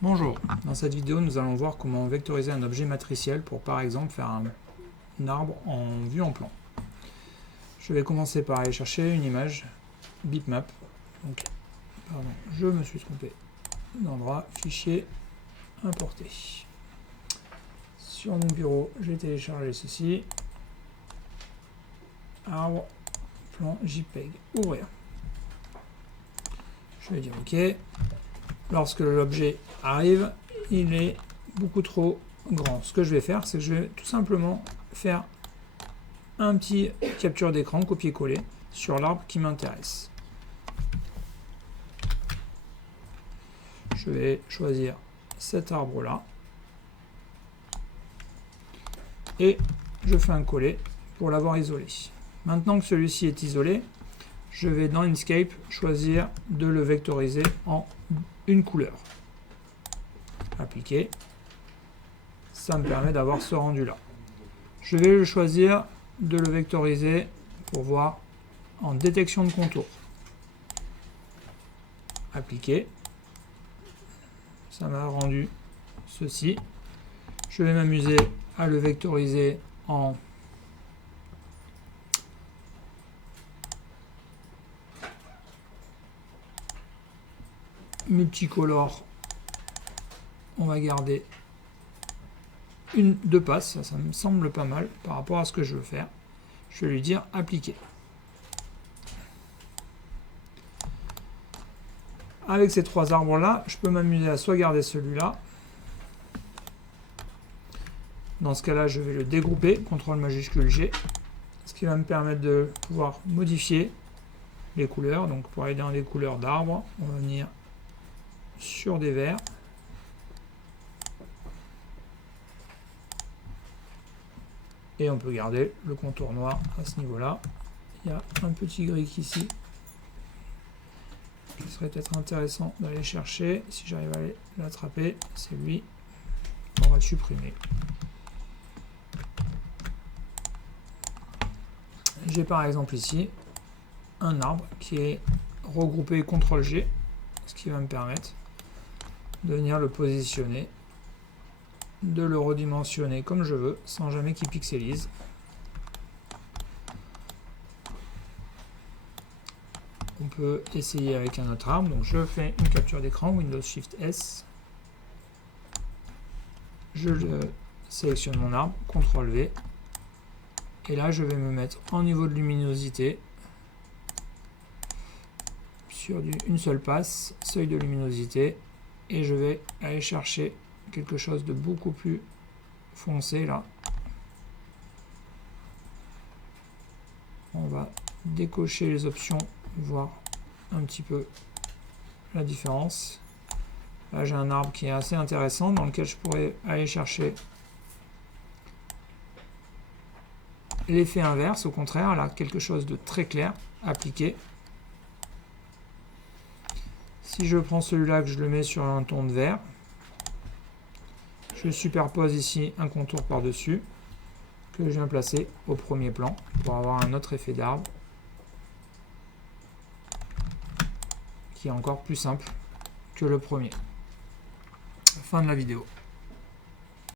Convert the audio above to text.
Bonjour, dans cette vidéo nous allons voir comment vectoriser un objet matriciel pour par exemple faire un arbre en vue en plan. Je vais commencer par aller chercher une image bitmap. Donc, pardon, je me suis trompé d'endroit, fichier importé. Sur mon bureau, je vais télécharger ceci. Arbre, plan JPEG, ouvrir. Je vais dire OK. Lorsque l'objet arrive, il est beaucoup trop grand. Ce que je vais faire, c'est que je vais tout simplement faire un petit capture d'écran, copier-coller, sur l'arbre qui m'intéresse. Je vais choisir cet arbre-là. Et je fais un coller pour l'avoir isolé. Maintenant que celui-ci est isolé, je vais dans Inkscape choisir de le vectoriser en une couleur. Appliquer. Ça me permet d'avoir ce rendu là. Je vais le choisir de le vectoriser pour voir en détection de contour. Appliquer. Ça m'a rendu ceci. Je vais m'amuser à le vectoriser en multicolore. On va garder deux passes, ça me semble pas mal par rapport à ce que je veux faire. Je vais lui dire appliquer. Avec ces trois arbres là, je peux m'amuser à soit garder celui-là. Dans ce cas-là, je vais le dégrouper, CTRL majuscule G, ce qui va me permettre de pouvoir modifier les couleurs. Donc pour aller dans les couleurs d'arbres, on va venir sur des verts. Et on peut garder le contour noir à ce niveau-là. Il y a un petit gris ici. Ce serait peut-être intéressant d'aller chercher. Si j'arrive à l'attraper, c'est lui. On va le supprimer. J'ai par exemple ici un arbre qui est regroupé CTRL G, ce qui va me permettre de venir le positionner, de le redimensionner comme je veux, sans jamais qu'il pixelise. On peut essayer avec un autre arbre. Donc je fais une capture d'écran, Windows Shift S. Je sélectionne mon arbre, CTRL V. Et là, je vais me mettre en niveau de luminosité sur une seule passe, seuil de luminosité. Et je vais aller chercher quelque chose de beaucoup plus foncé là. On va décocher les options, voir un petit peu la différence. Là j'ai un arbre qui est assez intéressant dans lequel je pourrais aller chercher l'effet inverse, au contraire, là quelque chose de très clair, appliqué. Si je prends celui-là, que je le mets sur un ton de vert, je superpose ici un contour par-dessus que je viens placer au premier plan pour avoir un autre effet d'arbre qui est encore plus simple que le premier. Fin de la vidéo.